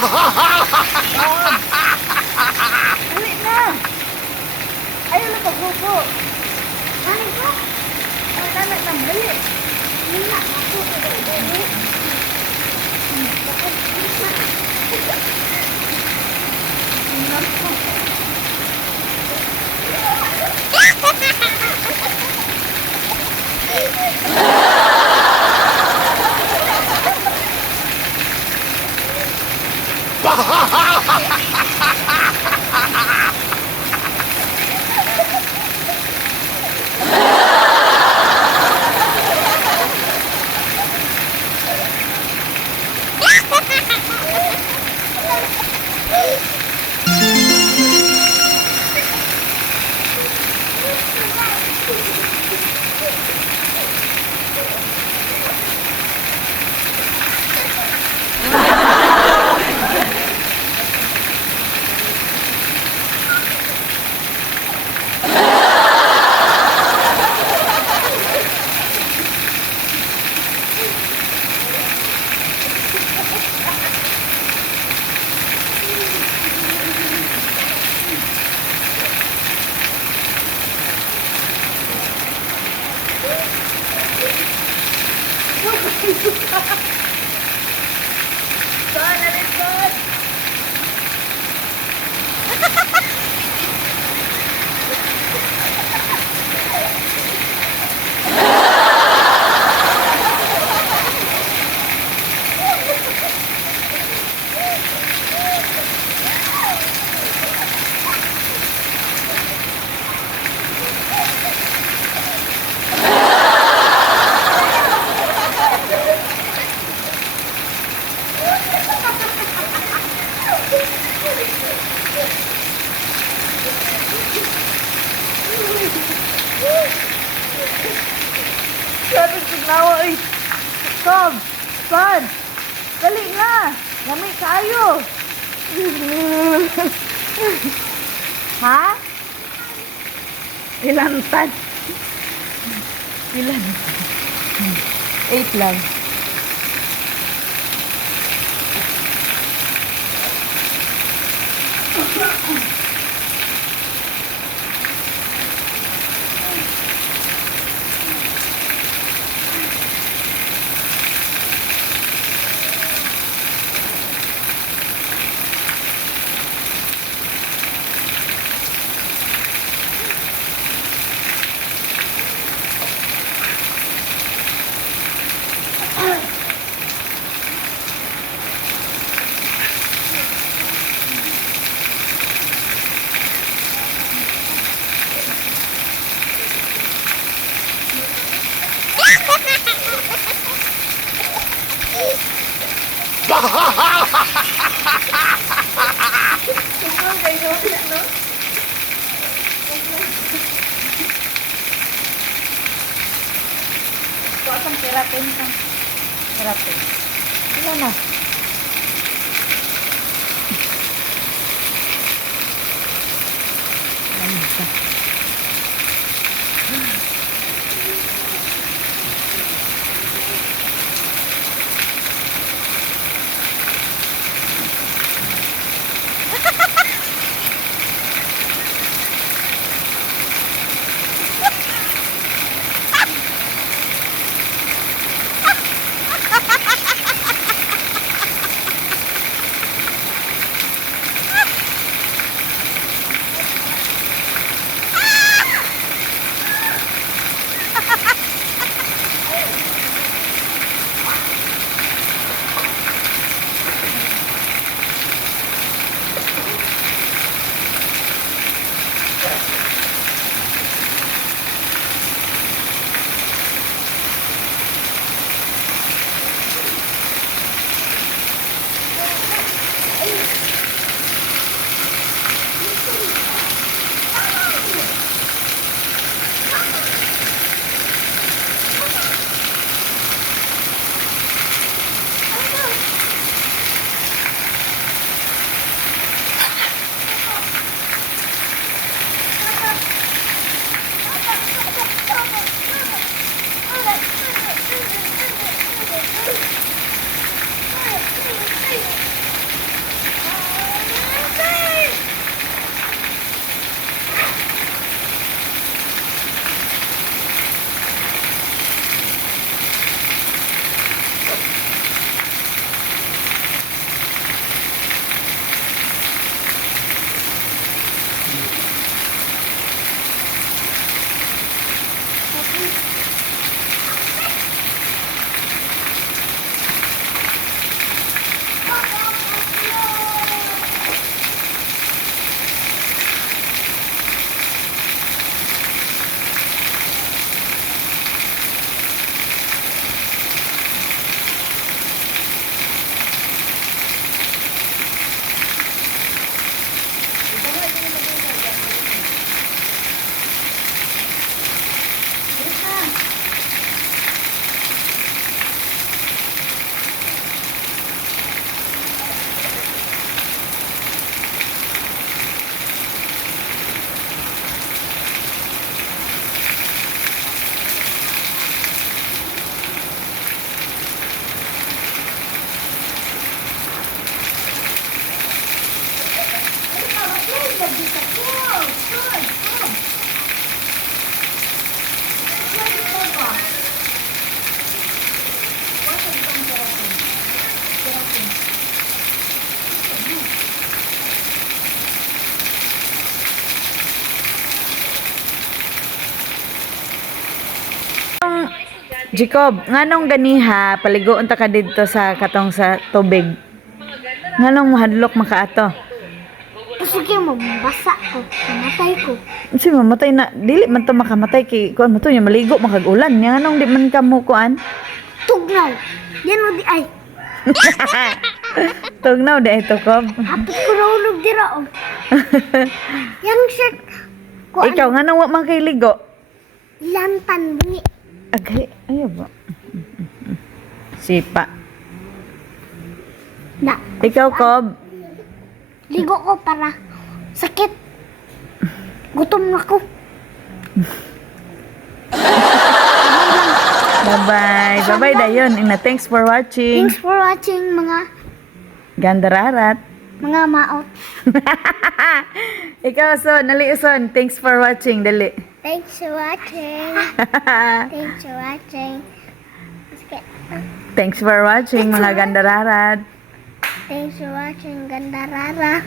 Dali na. Ayaw na pagbubo. Kanin ko. Ang dami ng dali. Hindi na. Ako ko dali. Son, alis, Sabi ko nawa, ay. Tom, son, dali na. Lamig kayo. Ha? Ilan tan? Ilan? 8 lang. Kuasang keratin ka. Keratin. Ilan na? Ayun ka. Jacob, nganong ganiha paligoon ta ka didto sa katong sa tubig? Nganong mahadlok makaato? Sige mo, basa ko. Namatay ko. Si mamatay na dili man to makamatay kay kuan mo to nya maligo makag-ulan. Nya nganong di man ka mo kuan? Tugnaw. Yan mo di ay. Tugnaw di ito ko. Hapit ko nahulog dira oh. Yang shirt. Kuan. Ikaw nganong wa man kay ligo? Lantan bungi. Agay, ayo ba? Sipa. Na. Ikaw Kob, Ligo ko para sakit. Gutom ako. bye-bye. Bye-bye dayon. Ina, thanks for watching. Thanks for watching Gandararat. mga maot. Ikaw son, nali son. Thanks for watching, dali. Thanks for watching. Thanks for watching. Sige. Thanks for watching mga gandararat. Thanks for watching Gandarara.